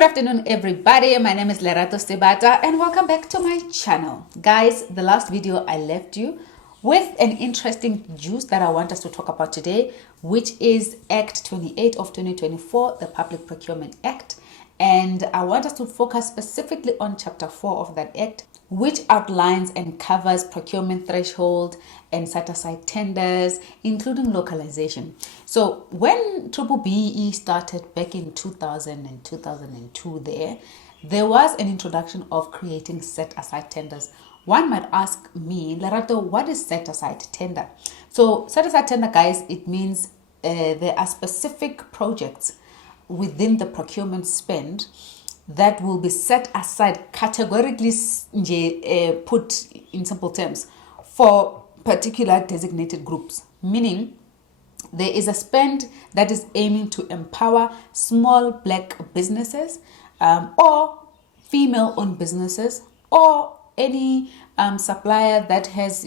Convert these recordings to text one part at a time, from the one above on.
Good afternoon, everybody. My name is Lerato Sebata and welcome back to my channel. Guys, the last video I left you with an interesting juice that I want us to talk about today, which is Act 28 of 2024, the Public Procurement Act. And I want us to focus specifically on Chapter 4 of that Act, which outlines and covers procurement threshold and set-aside tenders, including localization. So when Triple BE started back in 2000 and 2002 there was an introduction of creating set-aside tenders. One might ask me, Lerato, what is set-aside tender? So set-aside tender, guys, it means there are specific projects within the procurement spend that will be set aside, categorically put in simple terms, for particular designated groups. Meaning, there is a spend that is aiming to empower small black businesses or female-owned businesses or any supplier that has,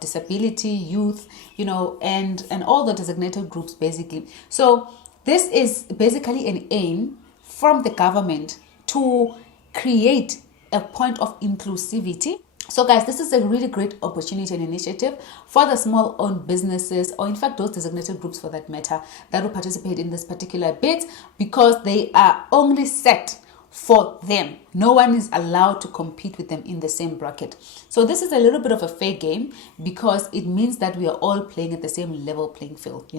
disability, youth, and all the designated groups basically. So this is basically an aim from the government to create a point of inclusivity. So guys, this is a really great opportunity and initiative for the small owned businesses, or in fact those designated groups for that matter, that will participate in this particular bid, because they are only set for them. No one is allowed to compete with them in the same bracket. So this is a little bit of a fair game, because it means that we are all playing at the same level playing field,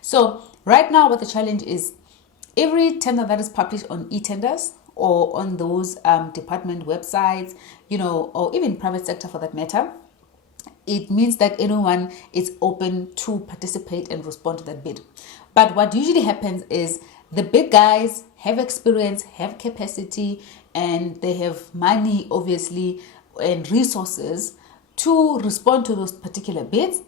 So right now what the challenge is, every tender that is published on e-tenders or on those department websites, or even private sector for that matter, it means that anyone is open to participate and respond to that bid. But what usually happens is the big guys have experience, have capacity, and they have money, obviously, and resources to respond to those particular bids.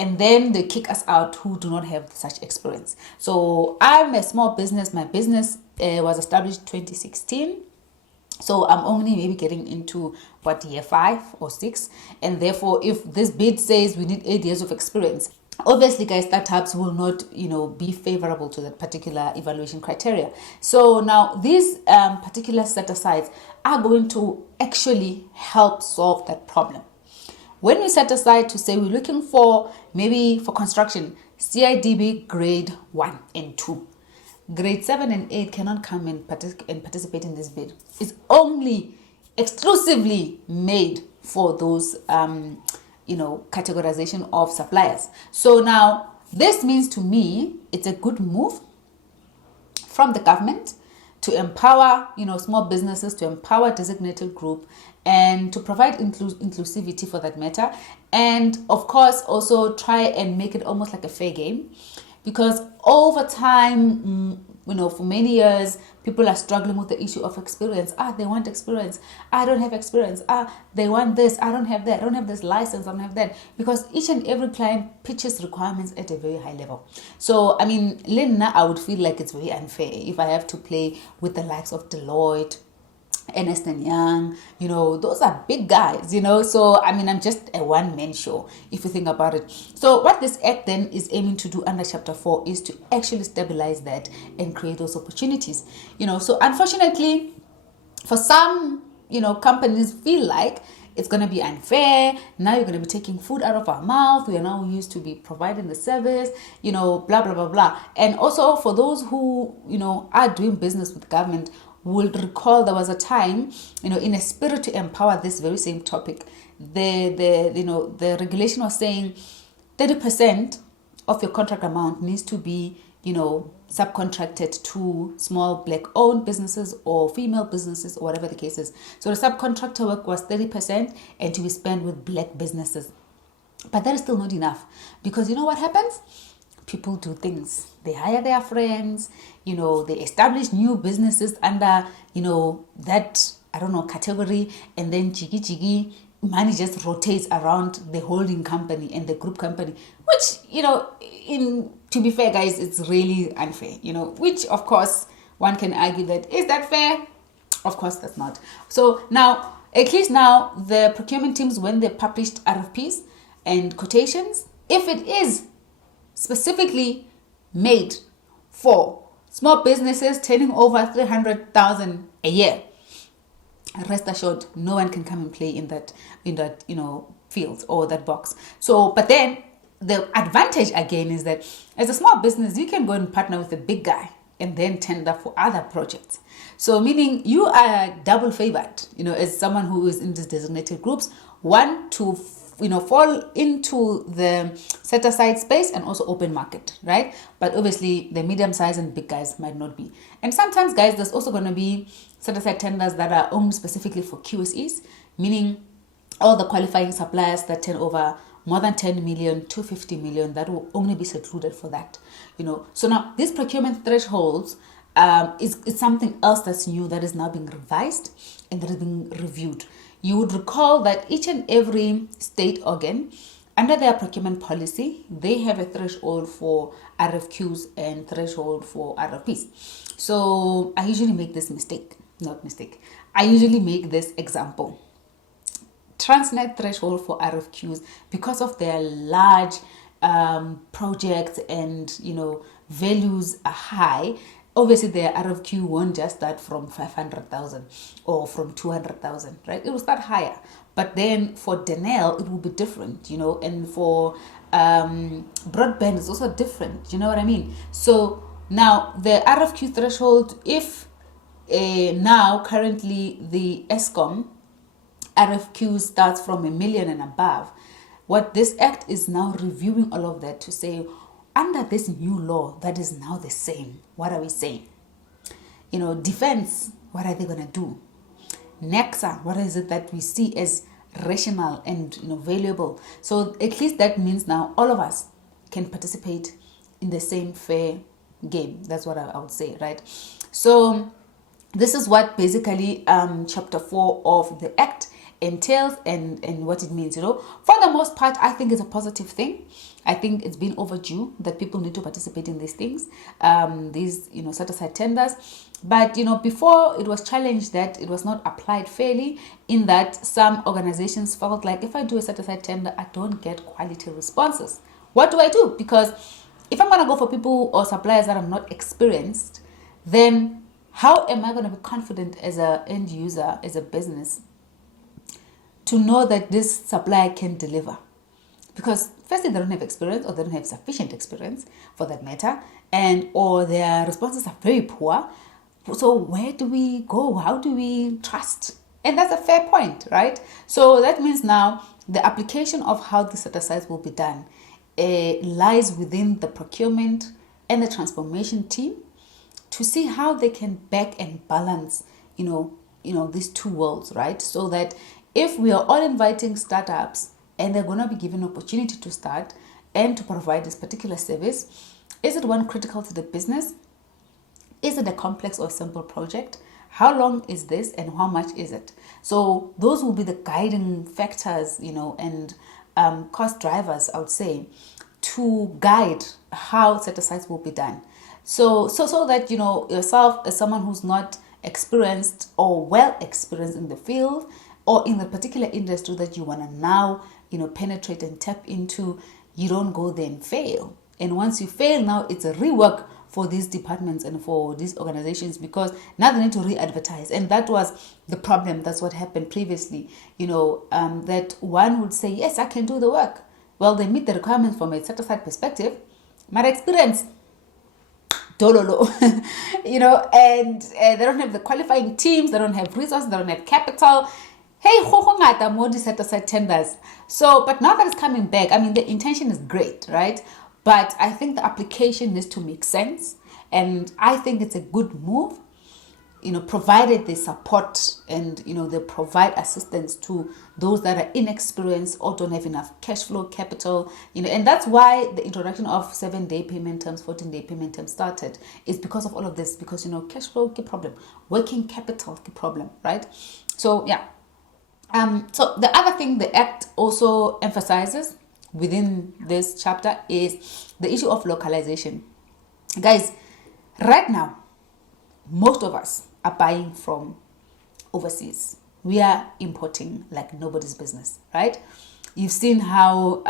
And then they kick us out who do not have such experience. So I'm a small business. My business was established 2016. So I'm only maybe getting into year 5 or 6. And therefore, if this bid says we need 8 years of experience, obviously, guys, startups will not, be favorable to that particular evaluation criteria. So now these particular set-asides are going to actually help solve that problem. When we set aside to say we're looking for, maybe for construction, CIDB grade 1 and 2. Grade 7 and 8 cannot come and participate in this bid. It's only exclusively made for those, categorization of suppliers. So now this means to me, it's a good move from the government to empower, small businesses, to empower designated group, and to provide inclusivity for that matter. And of course, also try and make it almost like a fair game, because over time, for many years, people are struggling with the issue of experience. They want experience. I don't have experience. They want this. I don't have that. I don't have this license. I don't have that. Because each and every client pitches requirements at a very high level. So, Lena, I would feel like it's very unfair if I have to play with the likes of Deloitte, Ernst & Young, those are big guys, So, I'm just a one-man show, if you think about it. So what this act then is aiming to do under Chapter 4 is to actually stabilize that and create those opportunities, So unfortunately, for some, companies feel like it's going to be unfair. Now you're going to be taking food out of our mouth. We are now used to be providing the service, blah, blah, blah, blah. And also for those who, are doing business with government, will recall there was a time, in a spirit to empower this very same topic, the regulation was saying 30% of your contract amount needs to be, subcontracted to small black-owned businesses or female businesses, or whatever the case is. So the subcontractor work was 30% and to be spent with black businesses. But that is still not enough, because you know what happens? People do things. They hire their friends, they establish new businesses under, that, category, and then jiggy, money just rotates around the holding company and the group company, which, to be fair, guys, it's really unfair, which of course one can argue that, is that fair? Of course that's not. So now, at least now, the procurement teams, when they published RFPs and quotations, if it is specifically made for Small businesses turning over 300,000 a year. Rest assured, no one can come and play in that field or that box. So, but then the advantage again is that as a small business, you can go and partner with a big guy and then tender for other projects. So meaning you are double favored, as someone who is in these designated groups, one to fall into the set aside space and also open market, right? But obviously the medium size and big guys might not be. And sometimes, guys, there's also going to be set aside tenders that are owned specifically for QSEs, meaning all the qualifying suppliers that turn over more than 10 million to 50 million, that will only be secluded for that. So now these procurement thresholds is something else that's new, that is now being revised and that is being reviewed. You would recall that each and every state organ, under their procurement policy, they have a threshold for RFQs and threshold for RFPs. So I usually make this I usually make this example. Transnet threshold for RFQs, because of their large projects and values are high. Obviously, their RFQ won't just start from 500,000 or from 200,000, right? It will start higher. But then for Denel, it will be different, and for broadband, it's also different. You know what I mean? So now the RFQ threshold, if now currently the ESCOM RFQ starts from 1 million and above, what this act is now reviewing all of that to say, under this new law that is now the same, what are we saying? Defense, what are they going to do? Nexa, what is it that we see as rational and valuable? So at least that means now all of us can participate in the same fair game. That's what I would say, right? So this is what basically chapter 4 of the act entails and what it means. For the most part, I think it's a positive thing. I think it's been overdue that people need to participate in these things, these set aside tenders. But before, it was challenged that it was not applied fairly, in that some organizations felt like, if I do a set aside tender, I don't get quality responses. What do I do? Because if I'm going to go for people or suppliers that are not experienced, then how am I going to be confident as an end user, as a business, to know that this supplier can deliver? Because firstly, they don't have experience, or they don't have sufficient experience for that matter, or their responses are very poor. So where do we go? How do we trust? And that's a fair point, right? So that means now the application of how the set aside will be done lies within the procurement and the transformation team to see how they can back and balance, these two worlds, right? So that if we are all inviting startups and they're going to be given opportunity to start and to provide this particular service, is it one critical to the business? Is it a complex or simple project? How long is this and how much is it? So those will be the guiding factors, and cost drivers, I would say, to guide how set-asides will be done. So that, yourself as someone who's not experienced or well experienced in the field or in the particular industry that you want to now, penetrate and tap into, you don't go there and fail. And once you fail, now it's a rework for these departments and for these organizations, because now they need to re-advertise. And that was the problem. That's what happened previously, that one would say, yes, I can do the work. Well, they meet the requirements from a set-aside perspective. My experience, dololo, and they don't have the qualifying teams, they don't have resources, they don't have capital. Hey, more set-aside tenders. So, but now that it's coming back, the intention is great, right? But I think the application needs to make sense. And I think it's a good move, provided they support and, they provide assistance to those that are inexperienced or don't have enough cash flow capital, and that's why the introduction of 7-day payment terms, 14-day payment terms started, is because of all of this, because, cash flow key problem, working capital key problem, right? So, yeah. So the other thing the Act also emphasizes within this chapter is the issue of localization. Guys, right now, most of us are buying from overseas. We are importing like nobody's business, right? You've seen how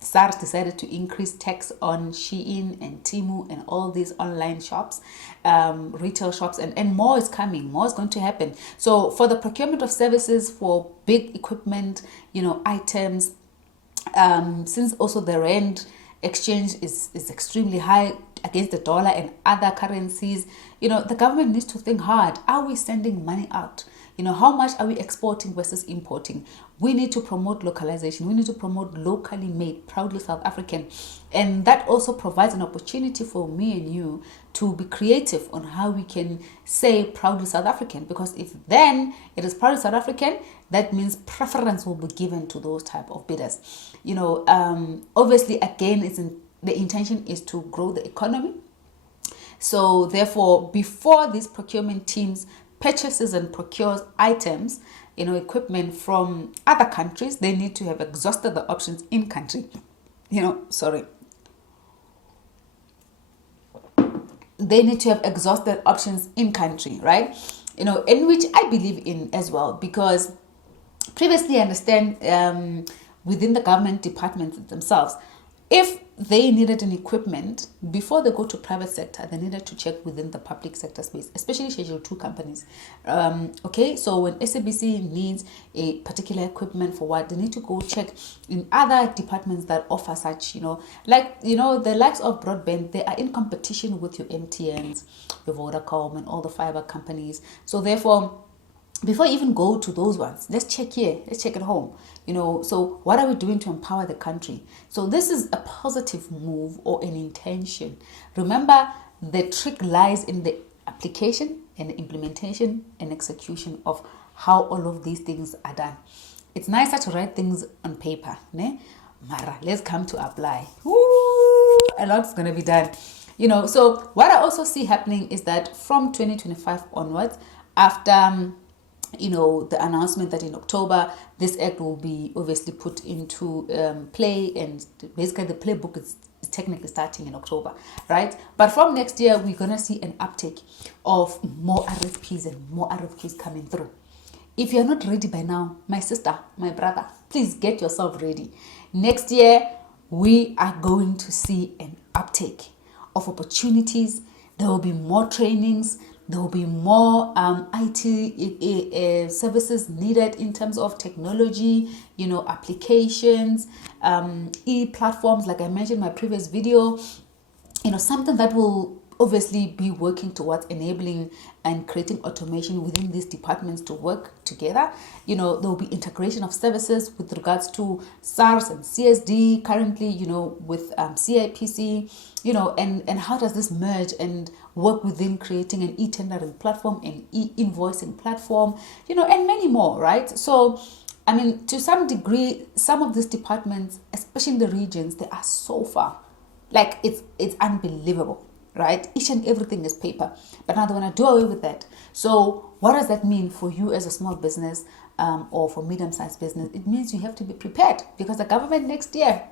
SARS decided to increase tax on Shein and Temu and all these online shops, retail shops, and more is coming. More is going to happen. So for the procurement of services for big equipment, items, since also the rand exchange is extremely high against the dollar and other currencies, the government needs to think hard. Are we sending money out? How much are we exporting versus importing? We need to promote localization. We need to promote locally made, proudly South African. And that also provides an opportunity for me and you to be creative on how we can say proudly South African. Because if then it is proudly South African, that means preference will be given to those type of bidders. Obviously, again, the intention is to grow the economy. So therefore, before these procurement teams purchases and procures items, equipment from other countries, they need to have exhausted the options in country. They need to have exhausted options in country, right? In which I believe in as well, because previously I understand within the government departments themselves, if they needed an equipment, before they go to private sector, they needed to check within the public sector space, especially Schedule 2 companies. So when SABC needs a particular equipment for what, they need to go check in other departments that offer such, the likes of broadband, they are in competition with your MTNs, your Vodacom, and all the fiber companies. So therefore, before you even go to those ones, let's check here, let's check at home. So what are we doing to empower the country? So this is a positive move or an intention. Remember, the trick lies in the application and the implementation and execution of how all of these things are done. It's nicer to write things on paper, ne? Mara, let's come to apply. Woo, a lot's going to be done. So what I also see happening is that from 2025 onwards, after the announcement that in October this act will be obviously put into play, and basically the playbook is technically starting in October, right? But from next year, we're going to see an uptake of more RFPs and more RFQs coming through. If you're not ready by now, my sister, my brother, please get yourself ready. Next year, we are going to see an uptake of opportunities. There will be more trainings. There will be more IT services needed in terms of technology, applications, e-platforms, like I mentioned in my previous video, something that will obviously be working towards enabling and creating automation within these departments to work together. There will be integration of services with regards to SARS and CSD currently, with CIPC, and how does this merge and work within creating an e-tendering platform and e-invoicing platform, and many more, right? So, to some degree, some of these departments, especially in the regions, they are so far. Like, it's unbelievable, right? Each and everything is paper. But now they want to do away with that. So what does that mean for you as a small business or for medium-sized business? It means you have to be prepared, because the government next year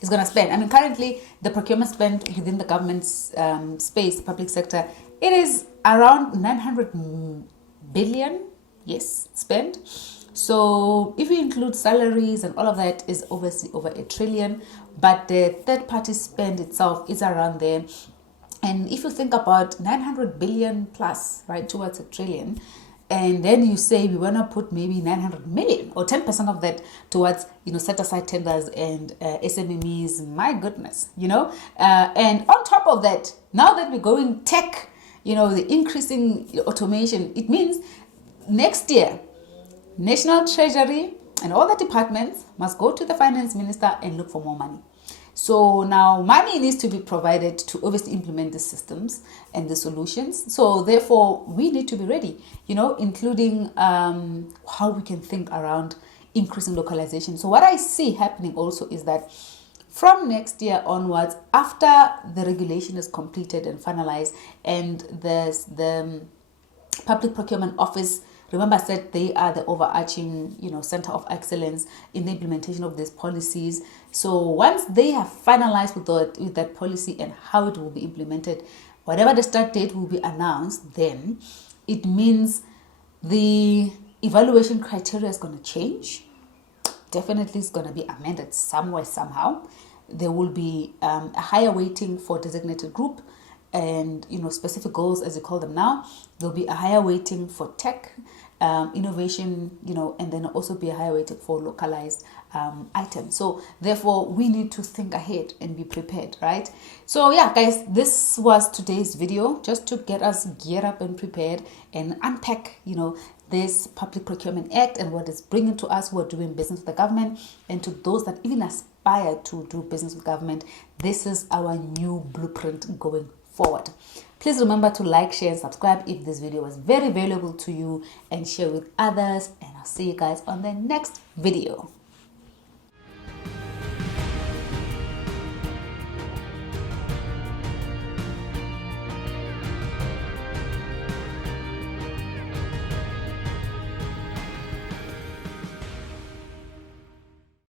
is going to spend. Currently, the procurement spend within the government's space, public sector, it is around 900 billion, yes, spent. So if you include salaries and all of that, is obviously over 1 trillion, but the third party spend itself is around there. And if you think about 900 billion plus, right, towards 1 trillion, and then you say we want to put maybe 900 million or 10% of that towards, set aside tenders and SMMEs, my goodness, and on top of that, now that we're going tech, the increasing automation, it means next year, National Treasury and all the departments must go to the finance minister and look for more money. So now money needs to be provided to obviously implement the systems and the solutions. So therefore, we need to be ready, including how we can think around increasing localization. So what I see happening also is that from next year onwards, after the regulation is completed and finalized, and the Public Procurement Office, remember I said they are the overarching, center of excellence in the implementation of these policies. So once they have finalized with that policy and how it will be implemented, whatever the start date will be announced, then it means the evaluation criteria is going to change. definitely is going to be amended somewhere, somehow. There will be a higher weighting for designated group and, specific goals, as you call them now. There'll be a higher weighting for tech, innovation, and then also be a higher weighting for localized items. So therefore, we need to think ahead and be prepared, right? So yeah, guys, this was today's video, just to get us geared up and prepared and unpack, this Public Procurement Act and what it's bringing to us who are doing business with the government, and to those that even aspire to do business with government. This is our new blueprint going forward. Please remember to like, share, and subscribe if this video was very valuable to you, and share with others. And I'll see you guys on the next video.